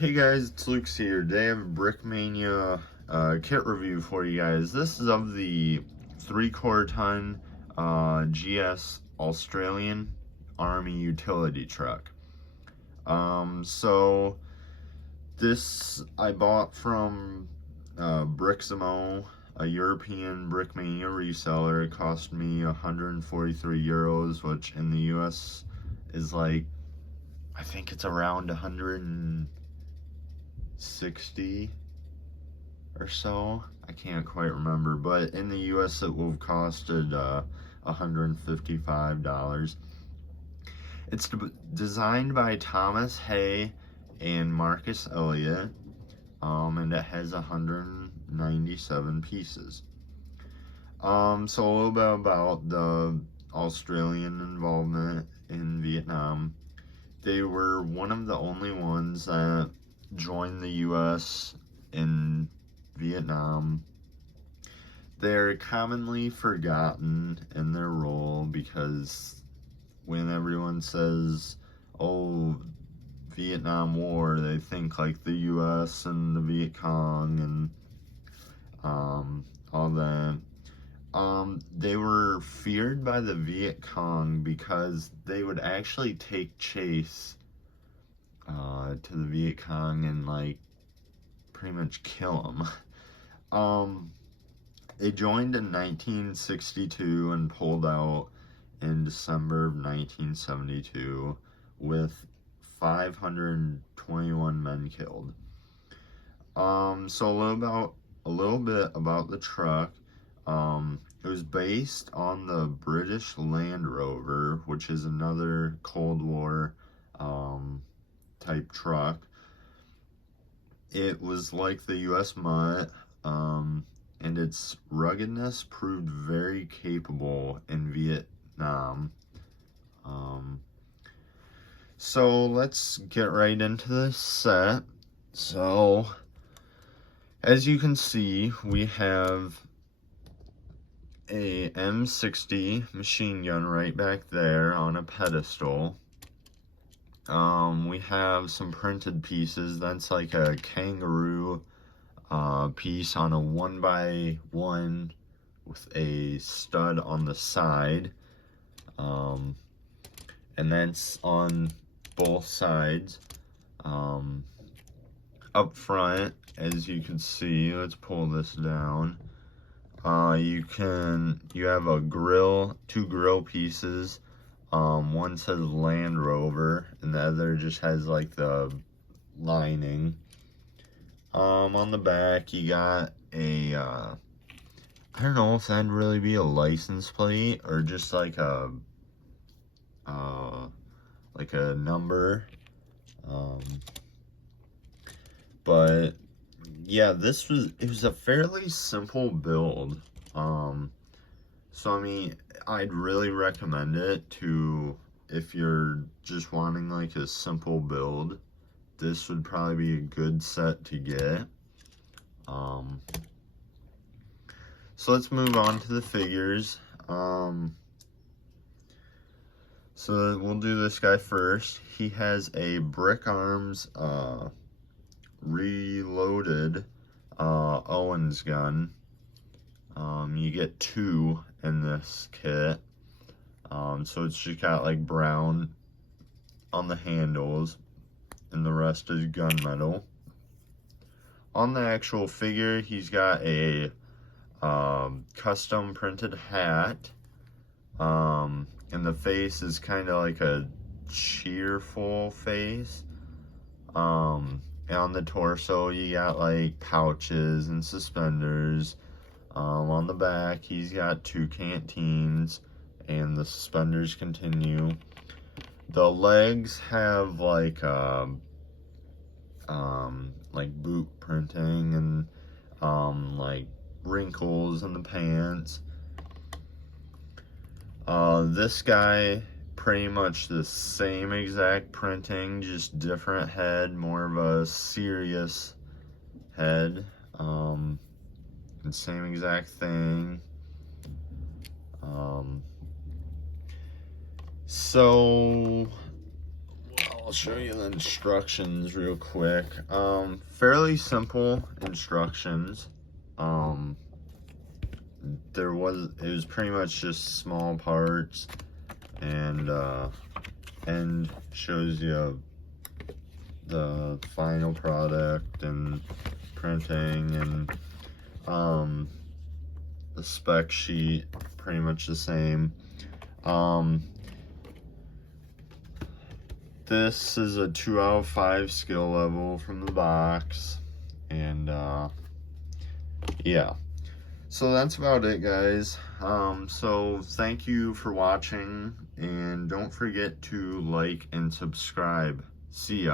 Hey guys, it's Luke's here. Today I have a Brickmania kit review for you guys. This is of the 3/4 ton GS Australian Army utility truck. So this I bought from Brickzamo, a European Brickmania reseller. It cost me 143 euros, which in the US is like, I think it's around 160 or so. I can't quite remember, but in the US it will have costed $155. It's designed by Thomas Hay and Marcus Elliott, and it has 197 pieces. So a little bit about the Australian involvement in Vietnam. They were one of the only ones that joined the US in Vietnam. They're commonly forgotten in their role because when everyone says, oh, Vietnam War, they think like the US and the Viet Cong and all that. They were feared by the Viet Cong because they would actually take chase to the Viet Cong and like pretty much kill them. They joined in 1962 and pulled out in December of 1972 with 521 men killed. So a little bit about the truck. It was based on the British Land Rover, which is another Cold War type truck. It was like the US Mutt, and its ruggedness proved very capable in Vietnam. So let's get right into this set. So as you can see, we have a M60 machine gun right back there on a pedestal. We have some printed pieces. That's like a kangaroo piece on a 1x1 with a stud on the side. And that's on both sides. Up front, as you can see, let's pull this down. You have a grill, two grill pieces. One says Land Rover, and the other just has like the lining. On the back, you got a, I don't know if that'd really be a license plate or just like a number. But yeah, it was a fairly simple build. So I mean, I'd really recommend it if you're just wanting like a simple build. This would probably be a good set to get. So let's move on to the figures. So we'll do this guy first. He has a Brick Arms reloaded Owens gun. You get two in this kit. So it's just got like brown on the handles, and the rest is gunmetal. On the actual figure, he's got a custom printed hat, and the face is kind of like a cheerful face. And on the torso, you got like pouches and suspenders. On the back, he's got two canteens, and the suspenders continue. The legs have like boot printing and like wrinkles in the pants. This guy, pretty much the same exact printing, just different head, more of a serious head. And same exact thing. So I'll show you the instructions real quick. Fairly simple instructions. It was pretty much just small parts, and shows you the final product and printing, and the spec sheet pretty much the same. This is a 2 out of 5 skill level from the box, and yeah. So that's about it, guys. So thank you for watching, and don't forget to like and subscribe. See ya.